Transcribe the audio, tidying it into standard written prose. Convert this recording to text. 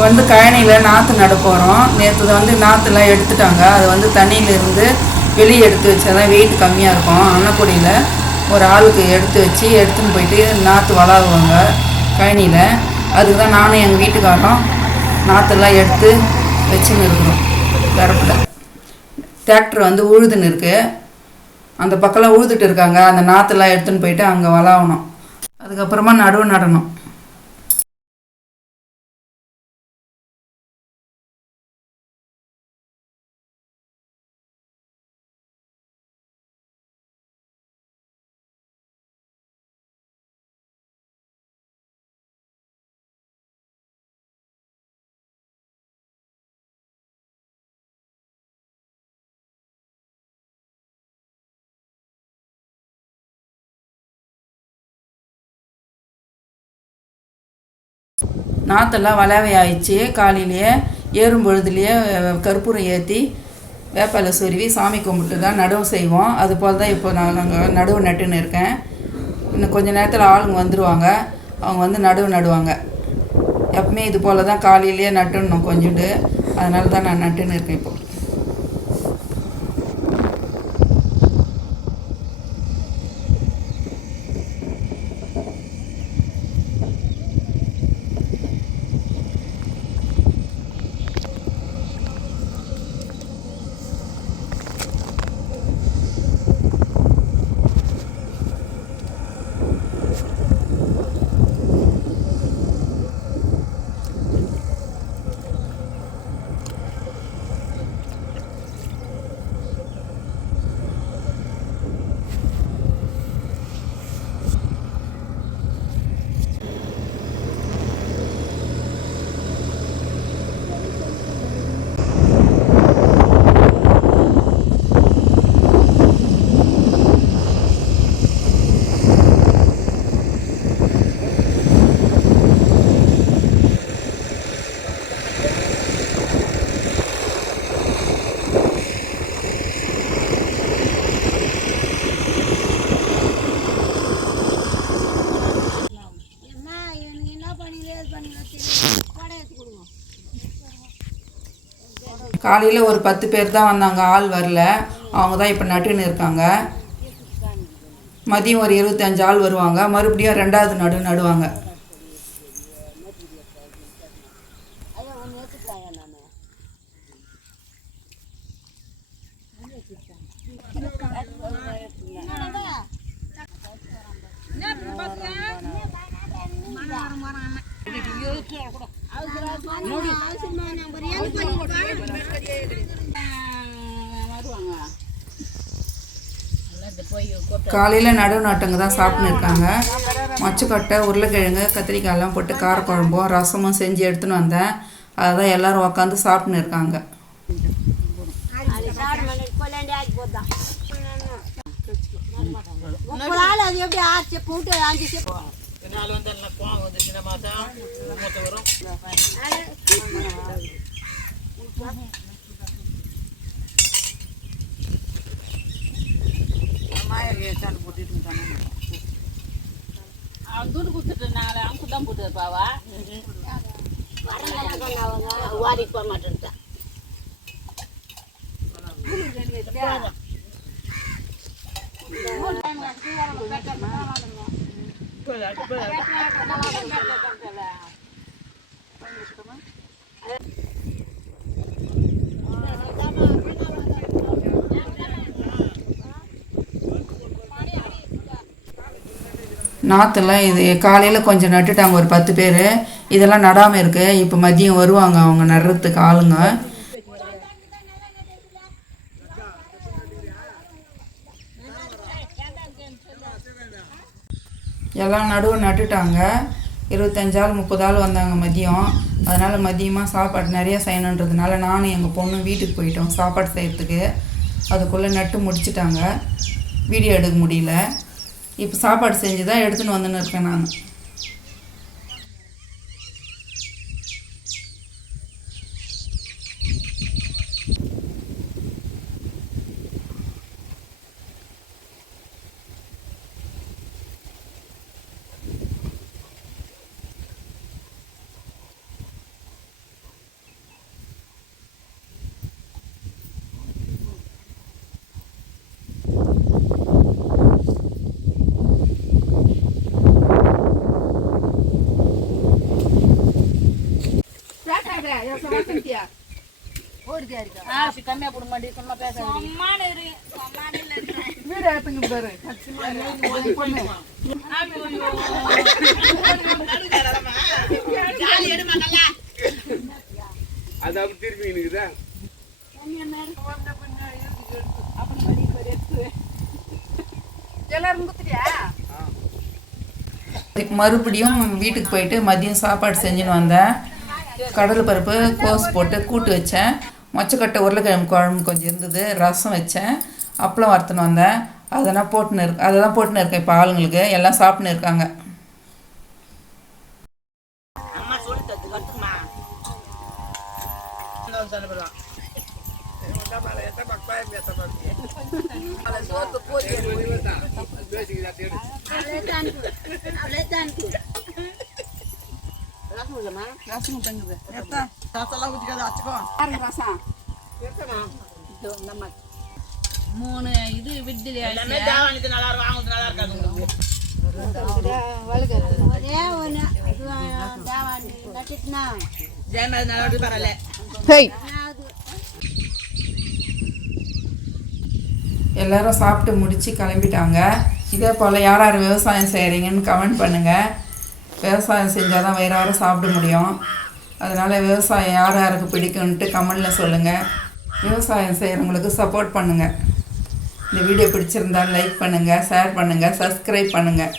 இப்போ கழனியில் நாற்று நட போகிறோம். நேற்று நாற்றுலாம் எடுத்துட்டாங்க. அது தண்ணியிலேருந்து வெளியே எடுத்து வச்சா தான் வெயிட் கம்மியாக இருக்கும். அன்னக்குடியில் ஒரு ஆளுக்கு எடுத்துன்னு போயிட்டு நாற்று வளாகுவாங்க கழனியில். அதுக்கு தான் நானும் எங்கள் வீட்டுக்காரரும் நாற்றெல்லாம் எடுத்து வச்சுன்னு இருக்கிறோம். வரப்பில் டிராக்டர் உழுதுன்னு இருக்குது. அந்த பக்கம்லாம் உழுதுட்டு இருக்காங்க. அந்த நாற்றெல்லாம் எடுத்துன்னு போயிட்டு அங்கே வளாகணும். அதுக்கப்புறமா நடணும். நாற்றெல்லாம் வளவை ஆயிடுச்சு. காலையிலேயே ஏறும் பொழுதுலேயே கற்பூரம் ஏற்றி வேப்பாலை சொருவி சாமி கும்பிட்டு தான் நடுவு செய்வோம். அது போல் தான் இப்போ நாங்கள் நடுவு நட்டுன்னு இருக்கேன். இன்னும் கொஞ்சம் நேரத்தில் ஆளுங்க வந்துடுவாங்க. அவங்க நடுவாங்க. எப்பவுமே இது போல் தான் காலையிலேயே நட்டுடணும் கொஞ்சோண்டு. அதனால தான் நான் நட்டுன்னு இருக்கேன் இப்போ. காலையில் ஒரு 10 பேர் தான் வந்தாங்க. ஆள் வரல. அவங்க தான் இப்போ நட்டுன்னு இருக்காங்க. மதியம் ஒரு 25 ஆள் வருவாங்க. மறுபடியும் 2வது நடுவாங்க. காலையில் நட்டங்க தான் சாப்பிட்னு இருக்காங்க. மொச்சக்கொட்டை, உருளைக்கிழங்கு, கத்திரிக்காயெல்லாம் போட்டு காரக்குழம்பும் ரசமும் செஞ்சு எடுத்துன்னு வந்தேன். அதை தான் எல்லோரும் உக்காந்து சாப்பிட்னு இருக்காங்க. துண்டு கொடுத்துட்டனால அவங்க தான் போட்டுப்பாவா வாரிக்கு போக மாட்டேன்ட்டா. நாற்றுலாம் இது காலையில் கொஞ்சம் நட்டுட்டாங்க ஒரு 10 பேர். இதெல்லாம் நடாமல் இருக்குது. இப்போ மதியம் வருவாங்க அவங்க நடுறதுக்கு ஆளுங்க. எல்லாம் நட்டுட்டாங்க. 25 ஆள் 30 ஆள் வந்தாங்க மதியம். அதனால் மதியமாக சாப்பாடு நிறையா செய்யணுன்றதுனால நானும் எங்கள் பொண்ணும் வீட்டுக்கு போயிட்டோம் சாப்பாடு செய்கிறதுக்கு. அதுக்குள்ளே நட்டு முடிச்சிட்டாங்க. வீடியோ எடுக்க முடியல. இப்போ சாப்பாடு செஞ்சு தான் எடுத்துன்னு வந்துன்னு இருக்கேன் நான். கம்மியா போட மாட்டேன் சும்மா பேச வீடு ஏத்துங்க பாரு அது அப்படி திருப்பி இருக்குதா மறுபடியும் வீட்டுக்கு போயிட்டு மதியம் சாப்பாடு செஞ்சுன்னு வந்தேன். கடலை பருப்பு கோஸ் போட்டு கூட்டு வச்சேன். மொச்சக்கட்டை உருளைக்கிழங்கு குழம்பு கொஞ்சம் இருந்தது, ரசம் வச்சேன், அப்பளம் வறுத்துன்னு வந்தேன். அதை தான் போட்டுன்னு இருக்கேன். இப்போ ஆளுங்களுக்கு எல்லாம் சாப்பிட்னு இருக்காங்க. மூணு இது விட்டு எல்லாரும் சாப்பிட்டு முடித்து கிளம்பிட்டாங்க. இதே போல் யார் யார் விவசாயம் செய்கிறீங்கன்னு கமெண்ட் பண்ணுங்கள். விவசாயம் செஞ்சால் தான் வயிறார சாப்பிட முடியும். அதனால் விவசாயம் யார் யாருக்கு பிடிக்கும்ன்ட்டு கமெண்டில் சொல்லுங்கள். விவசாயம் செய்கிறவங்களுக்கு சப்போர்ட் பண்ணுங்கள். இந்த வீடியோ பிடிச்சிருந்தால் லைக் பண்ணுங்கள், ஷேர் பண்ணுங்கள், சப்ஸ்கிரைப் பண்ணுங்கள்.